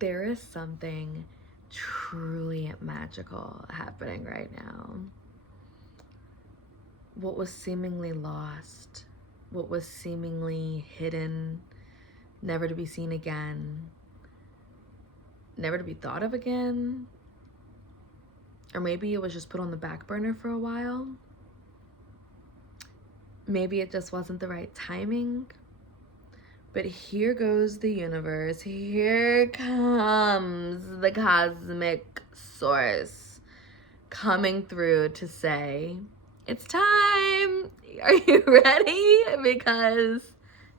There is something truly magical happening right now. What was seemingly lost, what was seemingly hidden, never to be seen again, never to be thought of again, or maybe it was just put on the back burner for a while. Maybe it just wasn't the right timing. But here goes the universe. Here comes the cosmic source coming through to say, it's time. Are you ready? Because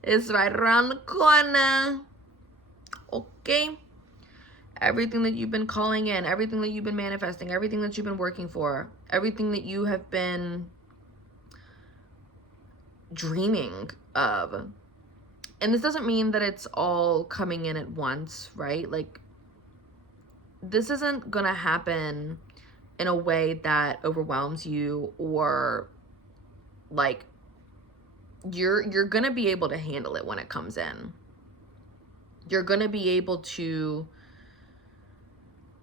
it's right around the corner. Okay? Everything that you've been calling in, everything that you've been manifesting, everything that you've been working for, everything that you have been dreaming of. And this doesn't mean that it's all coming in at once, right? Like, this isn't gonna happen in a way that overwhelms you, or like you're gonna be able to handle it when it comes in. You're gonna be able to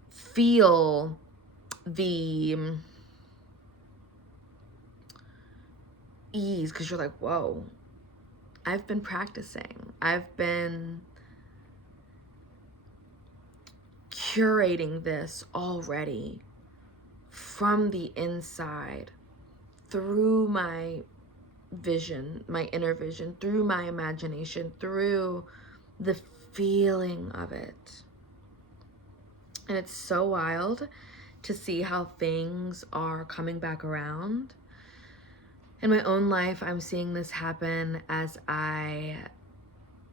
feel the ease, because you're like, whoa, I've been practicing. I've been curating this already from the inside, through my vision, my inner vision, through my imagination, through the feeling of it. And it's so wild to see how things are coming back around. In my own life, I'm seeing this happen as I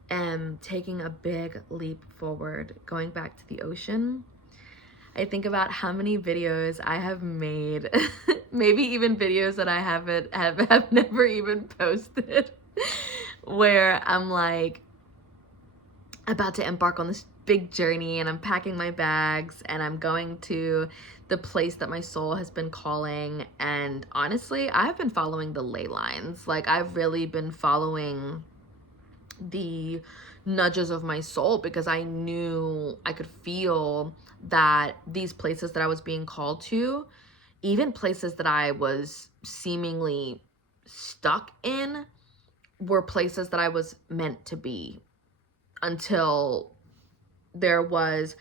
am taking a big leap forward, going back to the ocean. I think about how many videos I have made, maybe even videos that I have never even posted, where I'm like about to embark on this big journey, and I'm packing my bags and I'm going to the place that my soul has been calling. And honestly, I've been following the ley lines. Like, I've really been following the nudges of my soul, because I knew, I could feel that these places that I was being called to, even places that I was seemingly stuck in, were places that I was meant to be, until there was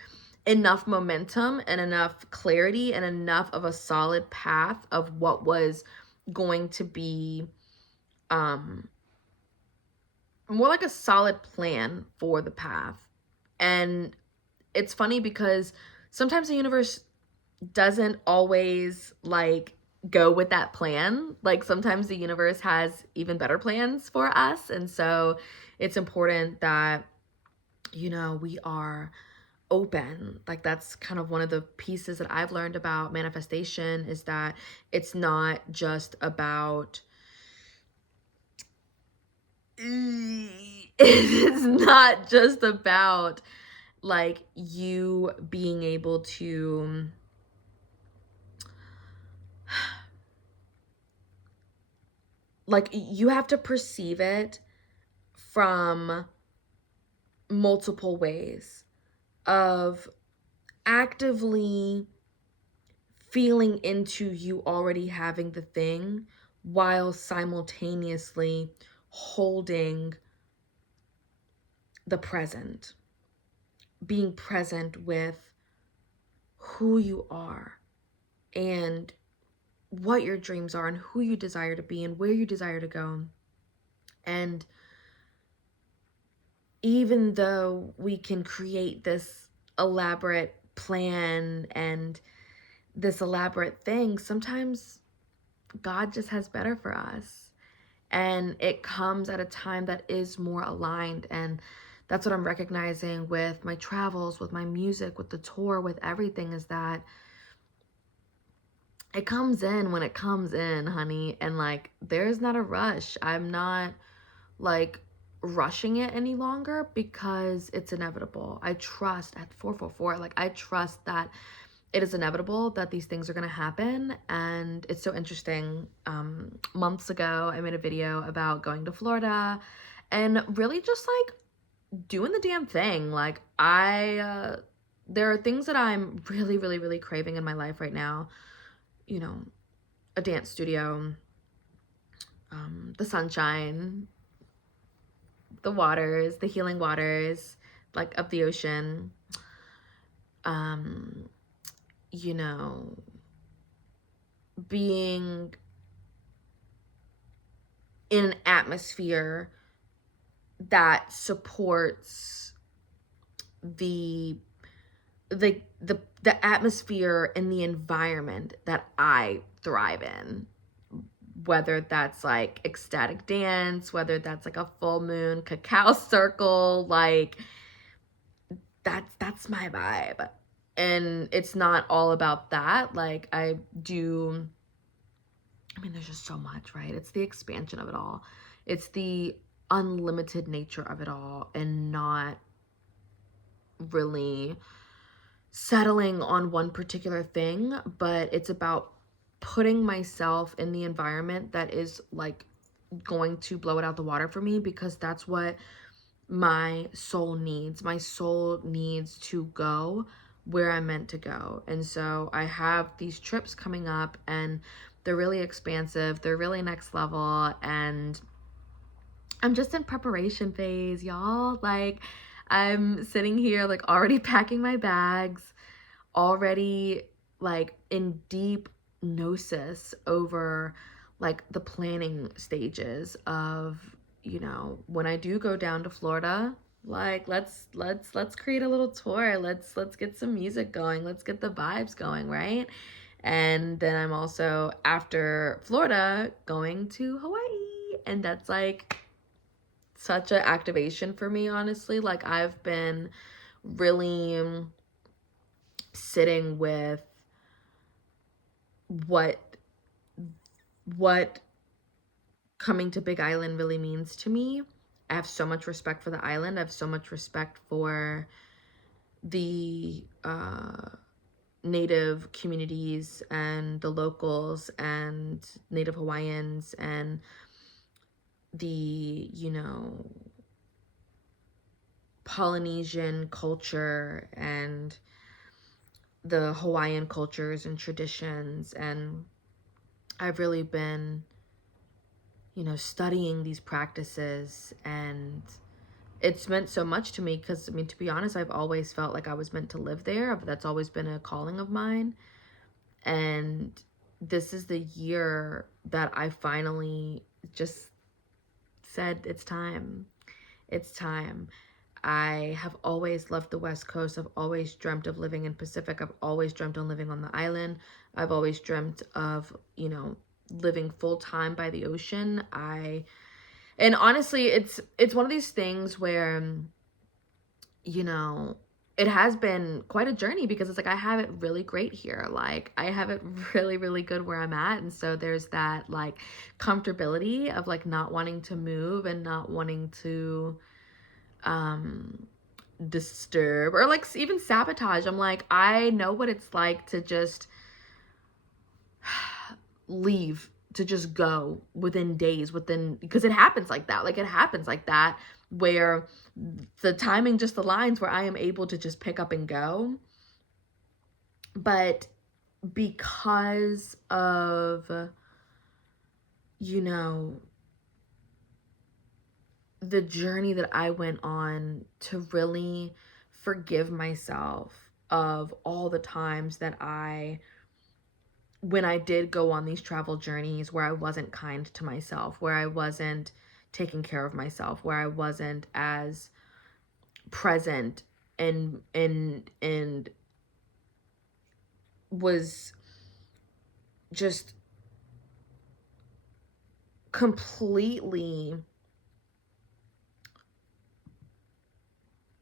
enough momentum and enough clarity and enough of a solid path of what was going to be more like a solid plan for the path. And it's funny because sometimes the universe doesn't always like go with that plan. Like, sometimes the universe has even better plans for us. And so it's important that, you know, we are open. Like, that's kind of one of the pieces that I've learned about manifestation, is that it's not just about it's not just about like you being able to like, you have to perceive it from multiple ways of actively feeling into you already having the thing, while simultaneously holding the present, being present with who you are and what your dreams are and who you desire to be and where you desire to go. And even though we can create this elaborate plan and this elaborate thing, sometimes God just has better for us. And it comes at a time that is more aligned. And that's what I'm recognizing with my travels, with my music, with the tour, with everything, is that it comes in when it comes in, honey. And like, there's not a rush. I'm not like rushing it any longer, because it's inevitable. I trust at 444, like, I trust that it is inevitable that these things are going to happen. And it's so interesting. Months ago, I made a video about going to Florida and really just like doing the damn thing. Like, I there are things that I'm really, really, really craving in my life right now. You know, a dance studio, the sunshine, the waters, the healing waters, like of the ocean. Um, you know, being in an atmosphere that supports the the atmosphere and the environment that I thrive in, whether that's like ecstatic dance, whether that's like a full moon cacao circle, like that's my vibe. And it's not all about that. Like I mean, there's just so much, right? It's the expansion of it all. It's the unlimited nature of it all, and not really settling on one particular thing, but it's about putting myself in the environment that is like going to blow it out the water for me, because that's what my soul needs. My soul needs to go where I'm meant to go. And so I have these trips coming up, and they're really expansive. They're really next level, and I'm just in preparation phase, y'all. Like, I'm sitting here like already packing my bags, already like in deep gnosis over like the planning stages of, when I do go down to Florida, like let's create a little tour. Let's get some music going. Let's get the vibes going, right? And then I'm also, after Florida, going to Hawaii, and that's like such an activation for me, honestly. Like, I've been really sitting with what what coming to Big Island really means to me. I have so much respect for the island. I have so much respect for the native communities and the locals and native Hawaiians and the, Polynesian culture and the Hawaiian cultures and traditions. And I've really been, studying these practices, and it's meant so much to me because, I mean, to be honest, I've always felt like I was meant to live there. That's always been a calling of mine. And this is the year that I finally just said, it's time. It's time. I have always loved the West Coast. I've always dreamt of living in Pacific. I've always dreamt of living on the island. I've always dreamt of, living full time by the ocean. And honestly, it's one of these things where, you know, it has been quite a journey, because it's like I have it really great here. Like, I have it really, really good where I'm at. And so there's that like comfortability of like not wanting to move and not wanting to disturb or like even sabotage. I'm like, I know what it's like to just leave, to just go within days, because it happens like that. Like, it happens like that, where the timing just aligns, where I am able to just pick up and go. But because of, the journey that I went on to really forgive myself of all the times that when I did go on these travel journeys where I wasn't kind to myself, where I wasn't taking care of myself, where I wasn't as present and was just completely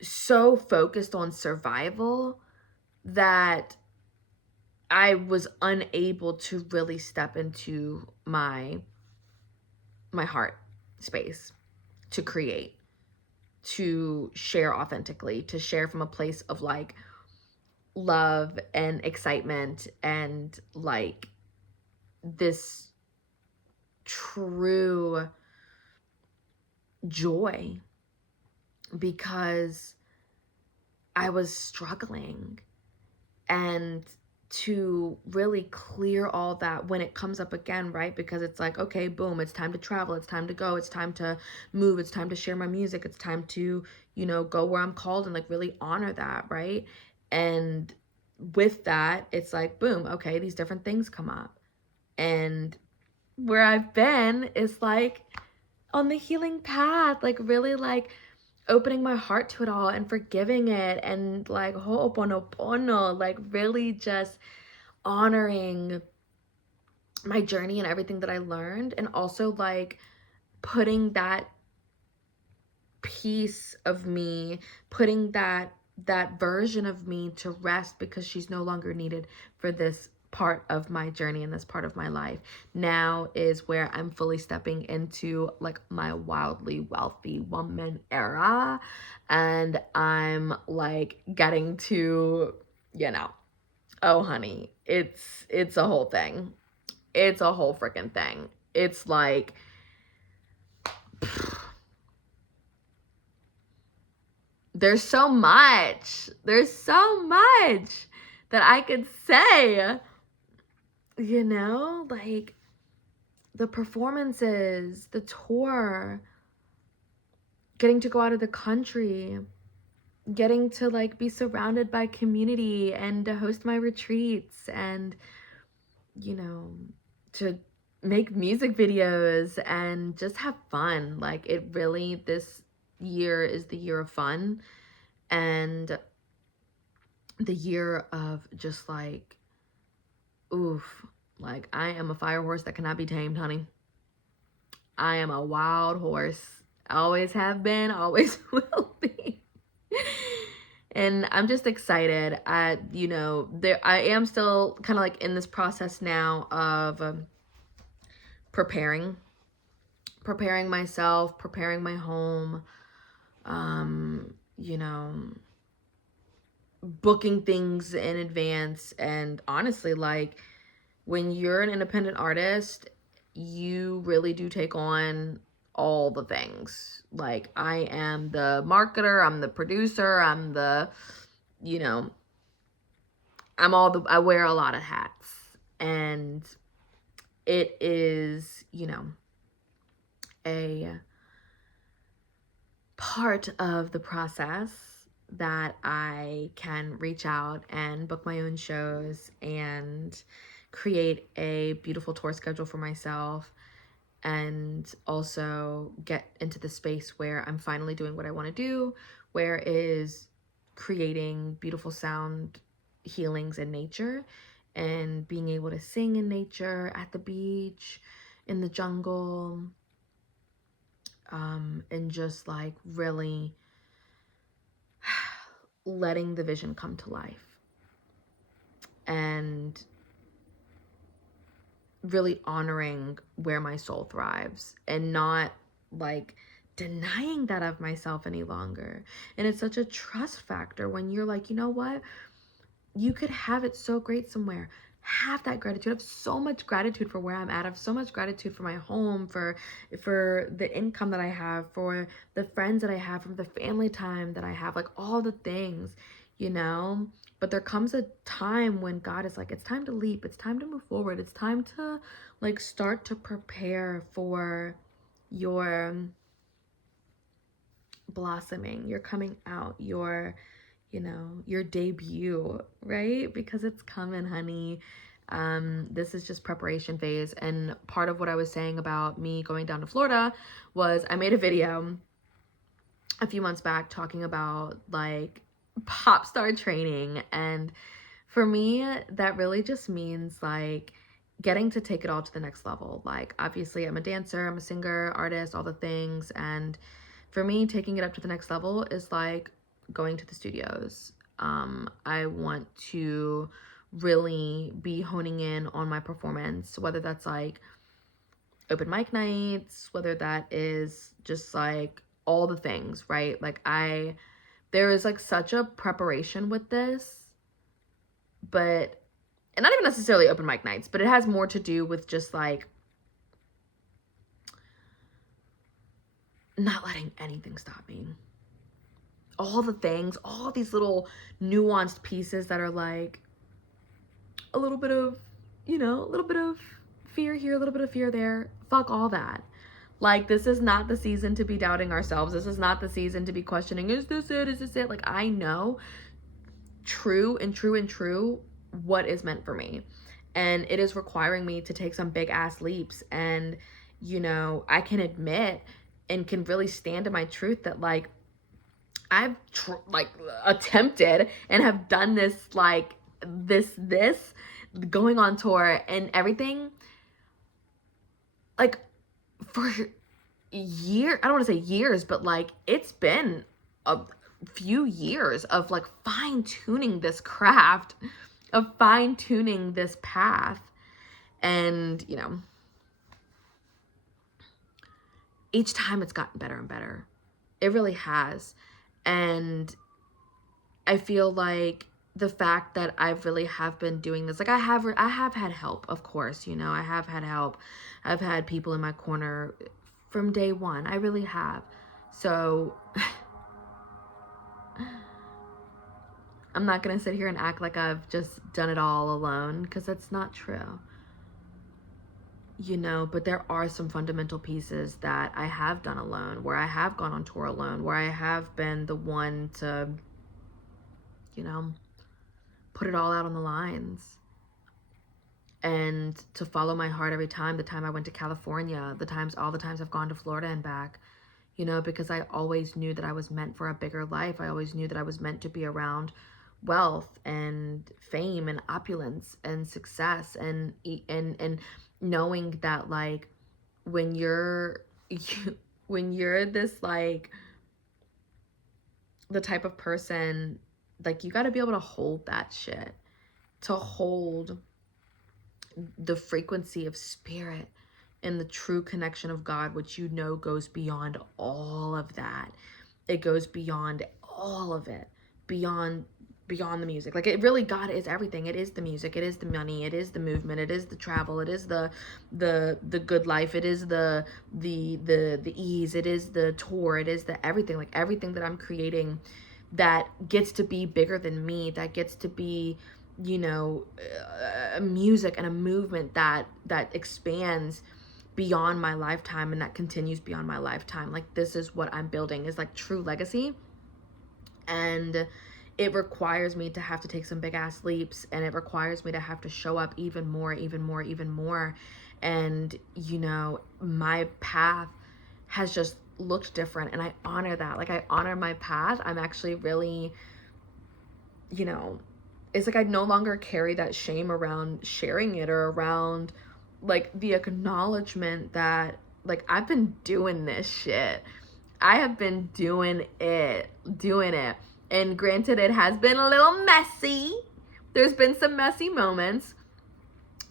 so focused on survival that I was unable to really step into my heart space, to create, to share authentically, to share from a place of like love and excitement and like this true joy. Because I was struggling. And to really clear all that when it comes up again, right? Because it's like, okay, boom, it's time to travel, it's time to go, it's time to move, it's time to share my music, it's time to, you know, go where I'm called and like really honor that, right? And with that, it's like, boom, okay, these different things come up. And where I've been is like on the healing path, like really like opening my heart to it all and forgiving it, and like ho'oponopono, like really just honoring my journey and everything that I learned, and also like putting that piece of me, putting that version of me to rest, because she's no longer needed for this part of my journey and this part of my life. Now is where I'm fully stepping into like my wildly wealthy woman era, and I'm like getting to, you know, oh honey, it's a whole thing. It's a whole freaking thing. It's like there's so much. There's so much that I could say. You know, like the performances, the tour, getting to go out of the country, getting to like be surrounded by community and to host my retreats, and, you know, to make music videos and just have fun. Like it really, this year is the year of fun, and the year of just like, oof, like I am a fire horse that cannot be tamed, honey. I am a wild horse. Always have been, always will be. And I'm just excited. You know, I am still kind of like in this process now of preparing myself, preparing my home, you know, booking things in advance. And honestly, like when you're an independent artist, you really do take on all the things. Like I am the marketer, I'm the producer, I'm the, you know, I wear a lot of hats. And it is, you know, a part of the process that I can reach out and book my own shows and create a beautiful tour schedule for myself, and also get into the space where I'm finally doing what I want to do, where is creating beautiful sound healings in nature and being able to sing in nature, at the beach, in the jungle, and just like really letting the vision come to life and really honoring where my soul thrives and not like denying that of myself any longer. And it's such a trust factor when you're like, you know what? You could have it so great somewhere. Have that gratitude. I have so much gratitude for where I'm at. I have so much gratitude for my home, for the income that I have, for the friends that I have, for the family time that I have, like all the things, you know? But there comes a time when God is like, it's time to leap. It's time to move forward. It's time to like start to prepare for your blossoming, your coming out, your, you know, your debut, right? Because it's coming, honey. This is just preparation phase. And part of what I was saying about me going down to Florida was I made a video a few months back talking about like pop star training. And for me, that really just means like getting to take it all to the next level. Like obviously I'm a dancer, I'm a singer, artist, all the things. And for me, taking it up to the next level is like going to the studios. I want to really be honing in on my performance, whether that's like open mic nights, whether that is just like all the things, right? Like there is like such a preparation with this, but, and not even necessarily open mic nights, but it has more to do with just like not letting anything stop me. all the things, all these little nuanced pieces that are like a little bit of, you know, a little bit of fear here, a little bit of fear there. Fuck all that. Like, this is not the season to be doubting ourselves. This is not the season to be questioning, is this it? Is this it? Like, I know true what is meant for me. And it is requiring me to take some big ass leaps. And, you know, I can admit and can really stand to my truth that, like, I've attempted and have done this, like, this going on tour and everything, like, for years. I don't want to say years, but like, it's been a few years of like fine-tuning this craft, of fine-tuning this path. And, you know, each time it's gotten better and better. It really has. And I feel like the fact that I've really have been doing this, like, I have had help, of course, you know, I have had help. I've had people in my corner from day one. I really have. So I'm not going to sit here and act like I've just done it all alone, because that's not true. You know, but there are some fundamental pieces that I have done alone, where I have gone on tour alone, where I have been the one to, you know, put it all out on the lines and to follow my heart every time. The time I went to California, all the times I've gone to Florida and back, you know, because I always knew that I was meant for a bigger life. I always knew that I was meant to be around wealth and fame and opulence and success, and knowing that, like, when you're this, like, the type of person, like, you got to be able to hold that shit, to hold the frequency of spirit and the true connection of God, which, you know, goes beyond all of that. It goes beyond all of it, beyond the music. Like, it really, God is everything. It is the music, it is the money, it is the movement, it is the travel, it is the good life, it is the ease, it is the tour, it is the everything. Like, everything that I'm creating that gets to be bigger than me, that gets to be, you know, a music and a movement that expands beyond my lifetime and that continues beyond my lifetime. Like, this is what I'm building, is like true legacy. And it requires me to have to take some big ass leaps, and it requires me to have to show up even more. And, you know, my path has just looked different, and I honor that. Like, I honor my path. I'm actually really, you know, it's like I no longer carry that shame around sharing it, or around, like, the acknowledgement that, like, I've been doing this shit. I have been doing it. And granted, it has been a little messy. There's been some messy moments,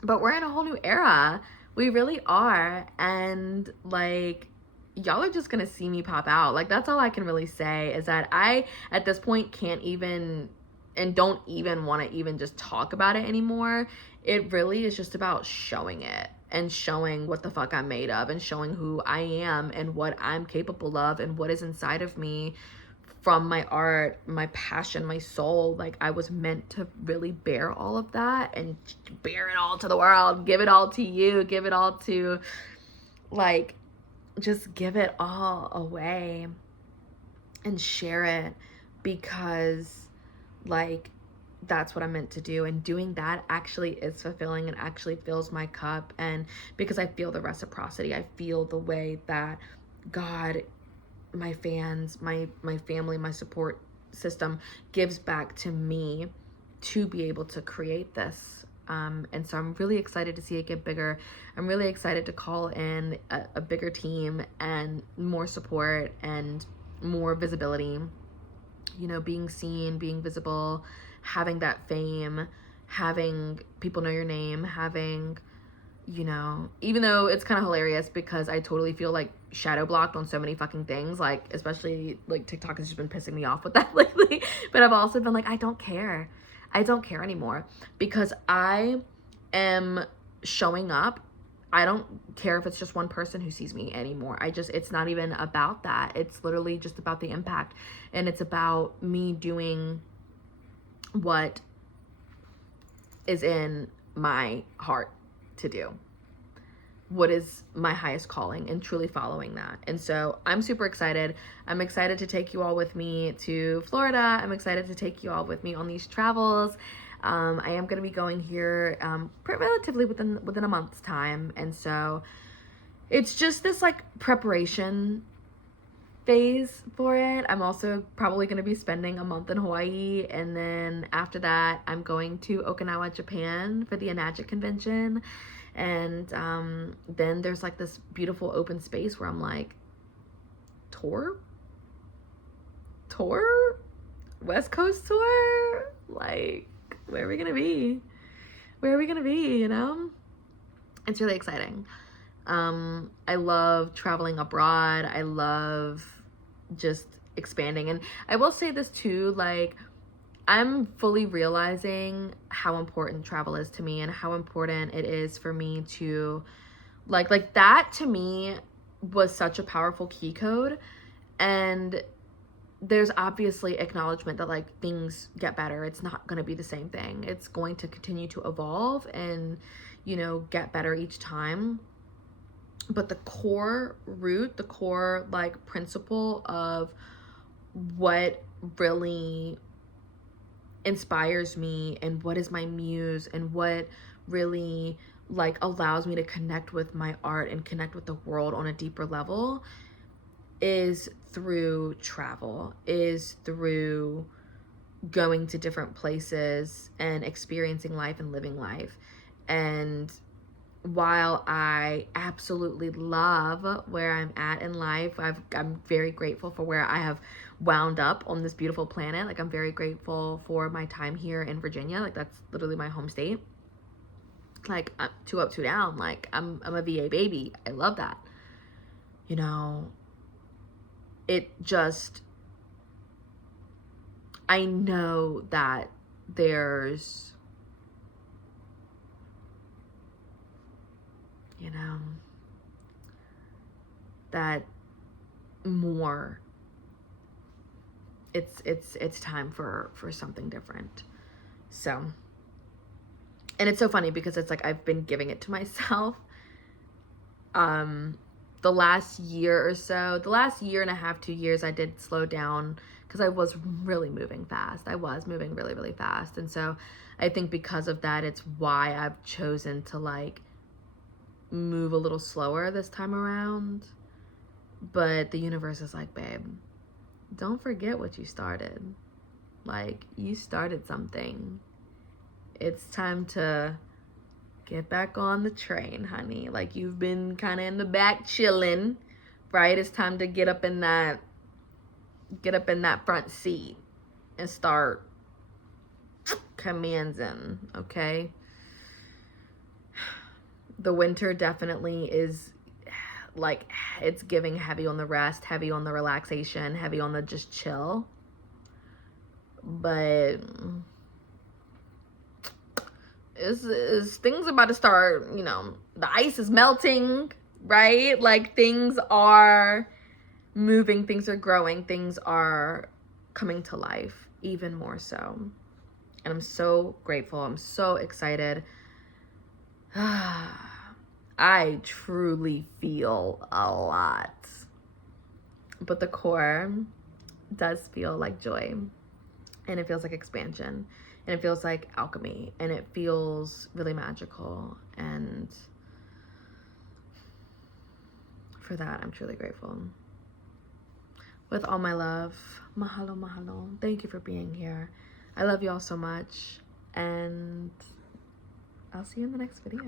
but we're in a whole new era. We really are. And, like, y'all are just gonna see me pop out. Like, that's all I can really say, is that I, at this point, can't even, and don't even want to even just talk about it anymore. It really is just about showing it, and showing what the fuck I'm made of, and showing who I am and what I'm capable of and what is inside of me from my art, my passion, my soul. Like, I was meant to really bear all of that and bear it all to the world, give it all to you, give it all to, like, just give it all away and share it, because, like, that's what I'm meant to do. And doing that actually is fulfilling and actually fills my cup. And because I feel the reciprocity, I feel the way that God, my fans, my family, my support system gives back to me to be able to create this. And so I'm really excited to see it get bigger. I'm really excited to call in a bigger team and more support and more visibility, you know, being seen, being visible, having that fame, having people know your name, having, you know, even though it's kind of hilarious because I totally feel like shadow blocked on so many fucking things, like, especially, like, TikTok has just been pissing me off with that lately. But I've also been like, I don't care anymore, because I am showing up I don't care if it's just one person who sees me anymore. It's not even about that. It's literally just about the impact. And it's about me doing what is in my heart to do. What is my highest calling, and truly following that. And so I'm super excited. I'm excited to take you all with me to Florida. I'm excited to take you all with me on these travels. I am going to be going here relatively within a month's time. And so it's just this like preparation phase for it. I'm also probably going to be spending a month in Hawaii, and then after that I'm going to Okinawa, Japan for the Enagic convention. And then there's like this beautiful open space where I'm like, tour West Coast tour, like where are we gonna be, you know? It's really exciting. I love traveling abroad. I love just expanding. And I will say this too, like, I'm fully realizing how important travel is to me, and how important it is for me to like that to me was such a powerful key code. And there's obviously acknowledgement that like things get better. It's not going to be the same thing. It's going to continue to evolve and, you know, get better each time. But the core root, the core like principle of what really inspires me, and what is my muse, and what really like allows me to connect with my art and connect with the world on a deeper level, is through travel, is through going to different places and experiencing life and living life. And while I absolutely love where I'm at in life, I'm very grateful for where I have wound up on this beautiful planet. Like, I'm very grateful for my time here in Virginia. Like, that's literally my home state. Like, I'm 2 up, 2 down. Like, I'm a VA baby. I love that. You know, it just, I know that there's, you know, that more, it's time for something different. So, and it's so funny because it's like I've been giving it to myself. The last year or so, the last year and a half, 2 years, I did slow down because I was really moving fast. I was moving really, really fast. And so I think because of that, it's why I've chosen to like move a little slower this time around. But the universe is like, babe, don't forget what you started. Like, you started something. It's time to get back on the train, honey. Like, you've been kind of in the back chilling, right? It's time to get up in that front seat and start commanding, okay? The winter definitely is like, it's giving heavy on the rest, heavy on the relaxation, heavy on the just chill. But is things about to start, you know, the ice is melting, right? Like, things are moving, things are growing, things are coming to life even more so. And I'm so grateful. I'm so excited. I truly feel a lot. But the core does feel like joy. And it feels like expansion. And it feels like alchemy. And it feels really magical. And for that, I'm truly grateful. With all my love, mahalo, mahalo. Thank you for being here. I love you all so much. And I'll see you in the next video.